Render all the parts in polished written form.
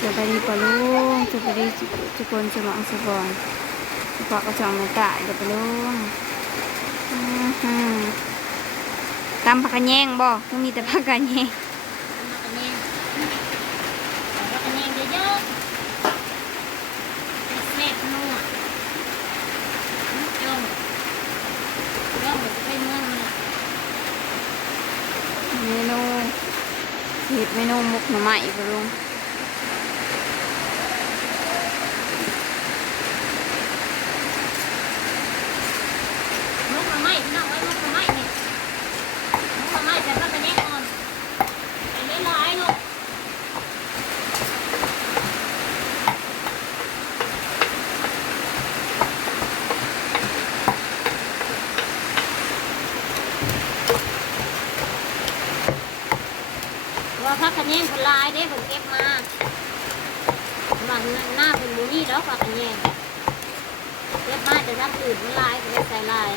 สวัสดีปะลุงสวัสดีทุกคนสมองสบอนพอกระชองไม่ตายเดี๋ยวปะลุงฮะตำผักกะแยงบ่ก็มีแต่ผักกะแยงมากระเนงมากระเนงเยอะๆเม็ดนัวจ้องจ้องมันจะเป็นเมืองมันเมนูเห็ดเมนูหมกหน่อไม้ปะลุงมุกมาไหม้พี่น้องไว้มุกมาไหม้เนี่ยมุกมาไหม้แต่มากระเนงอ่อนอันนี้ลายลูกว่าพักกระเนงคนลายได้ผมเก็บมามันหน้าเป็นมูนี่แล้วพักกระเนงเก็บมาแต่ถ้าอื่นมันลายก็ได้ใส่ลาย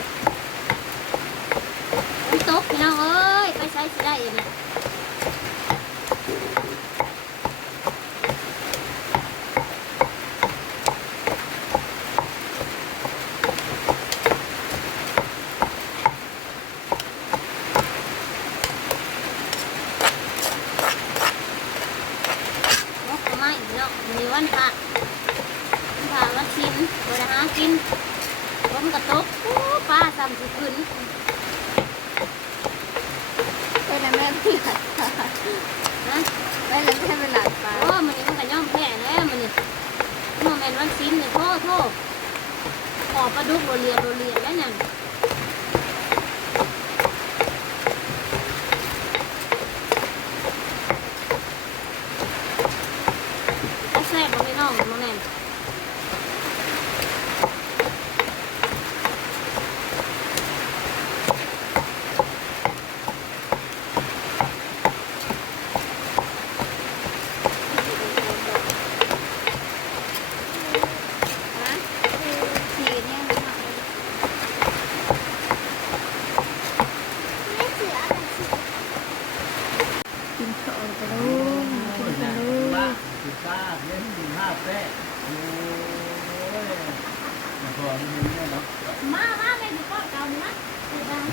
มันตกพี่น้องเอ้ยไปใช้สิได้เองเนี่ยมกก็ไม่พี่น้องมีวันพระวันชิมตัวนะฮะกินผมกระตกป้าซ้ำสิขึ้น ไปแล้วแม่พี่หลัดปลา นะ ไปแล้วแม่ไปหลัดปลา โอ้มันนี่มันก็ย่อมแพ้แล้วมันนี่โมเมนต์วันชิมเนี่ยโทษขอปลาดุกโรเลียแล้วเนี่ยแซ่บบ่ไม่น้องโมเมนต์สีเนี่ยกินข้าวปะลุงกินปะลุง ป้าเลี้ยงดีมากแป๊ะโอ้ยมาพอนี่เนี่ยเนาะ มาแม่ดูก้อนเก่านี่มั้ยดูดัง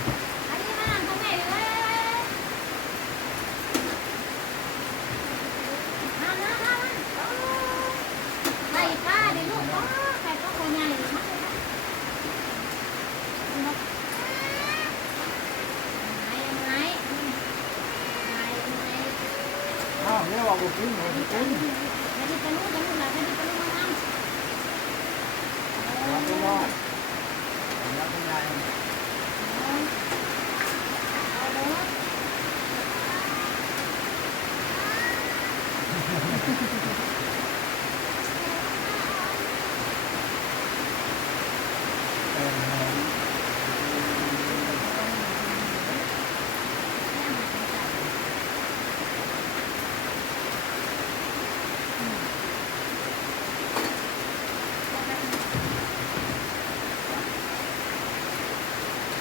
อันนี้มานั่งตรงไหนเลยมาใส่ป้าดิลูกใส่ก็คนใหญ่มาไหน อ้าวเนี่ยว่าบุกินบุกิน จะดีไปลูกมาทำ รับไม่รอดรับไม่ได้ เอาเลย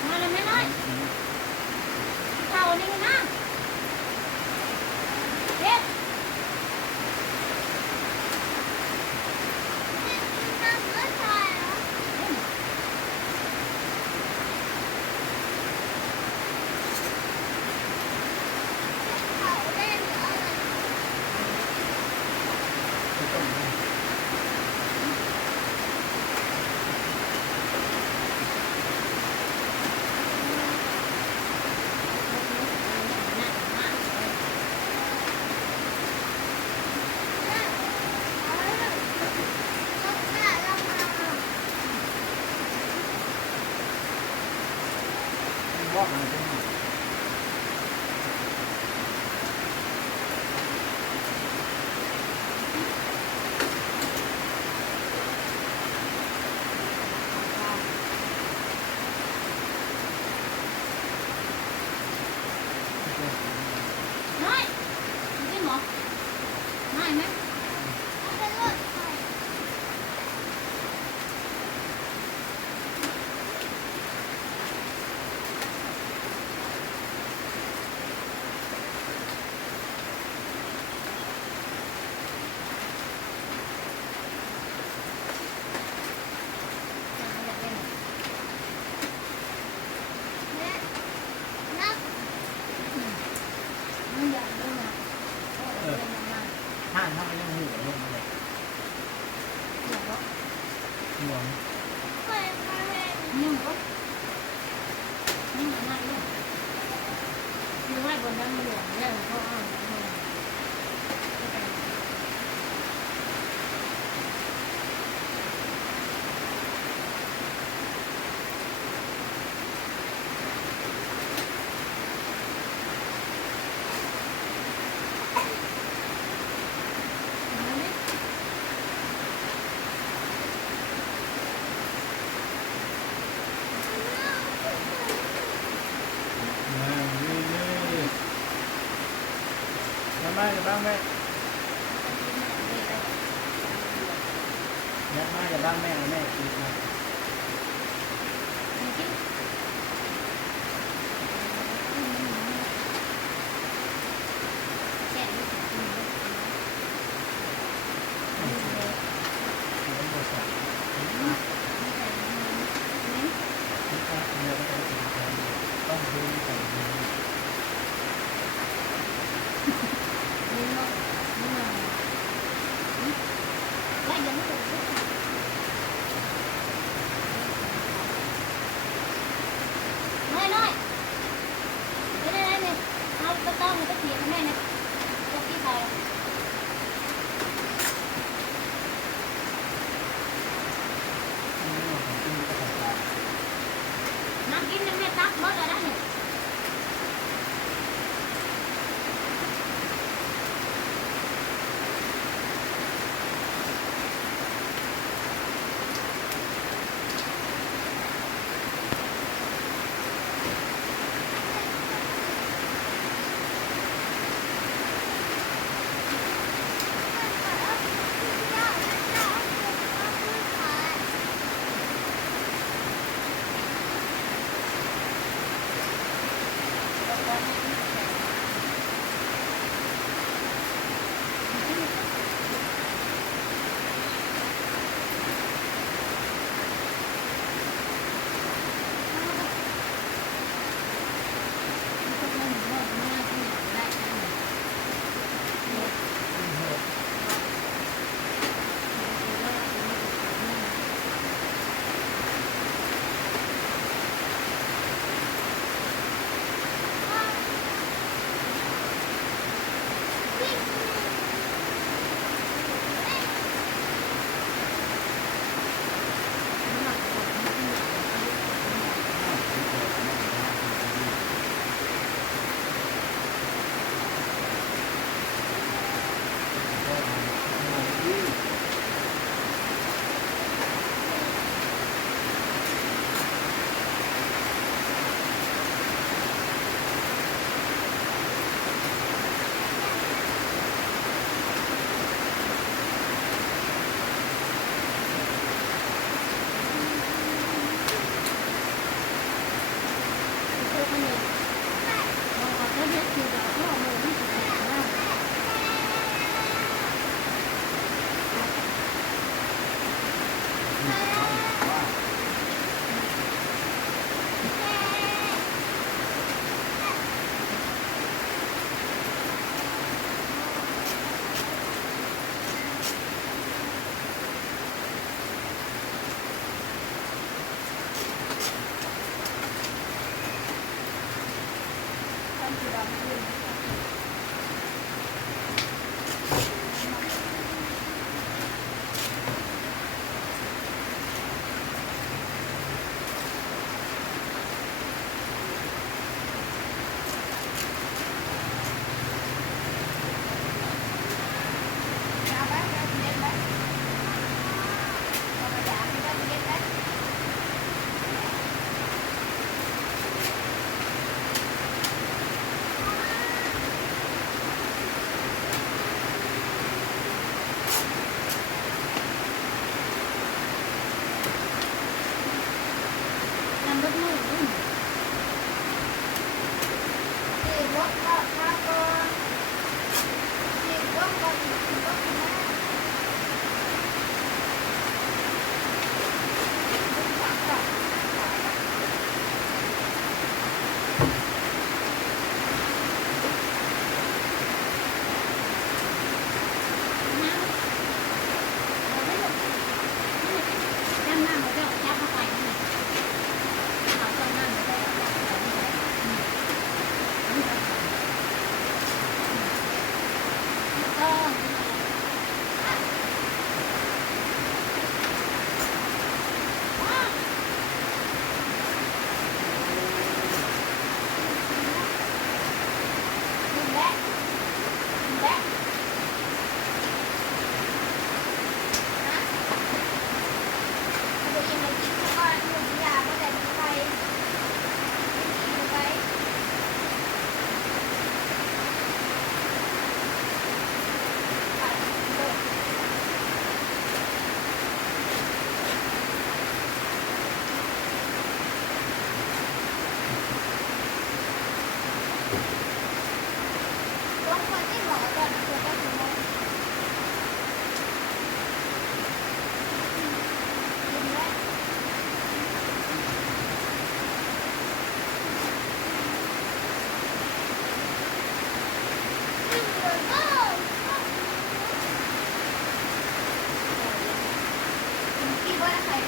มาเลยไม่ได้เต่านี่นะเด็ดว่ามาเป็น น้อยกินหรอไม่ไหม ห้างเขาก็ยังหัวลงมาเลย เดี๋ยวก็ หัว นิ่มก็นิ่มมากเลยคือว่าบนนั้นหลวงเนี่ยเขาเอามาจะบ้างแม่ยัดมาจะบ้างแม่แม่กินมาต้องดูก่อน ว่ายังไม่ถูกน้อยไม่ได้เนี่ยเอาก็ต้องมันก็เสียกันแม่เนี่ยตัวที่ใครน้ำกินยังไม่ตักหมดเลยนะเนี่ย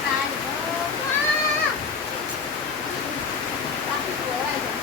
ตายเออว้าตายสวยอะไรจ้ะ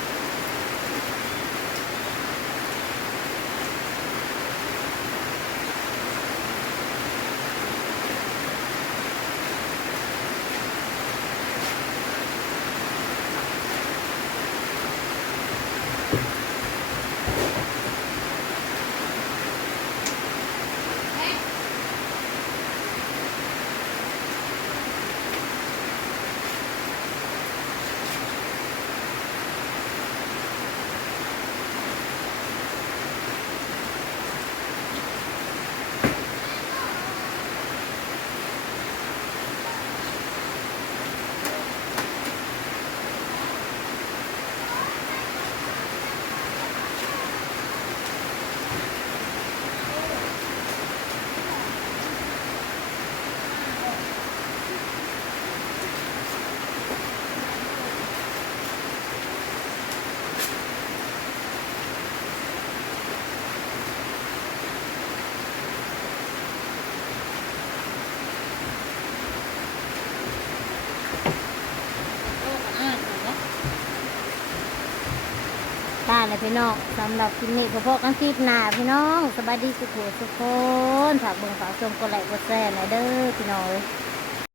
ได้เลยพี่น้องสำหรับคลิปนี้พบกันคลิปหน้าพี่น้องสบายดีสุขสุขคนฝากเบิ่งฝากชมกดไลค์กดแชร์หน่อยเด้อพี่น้อง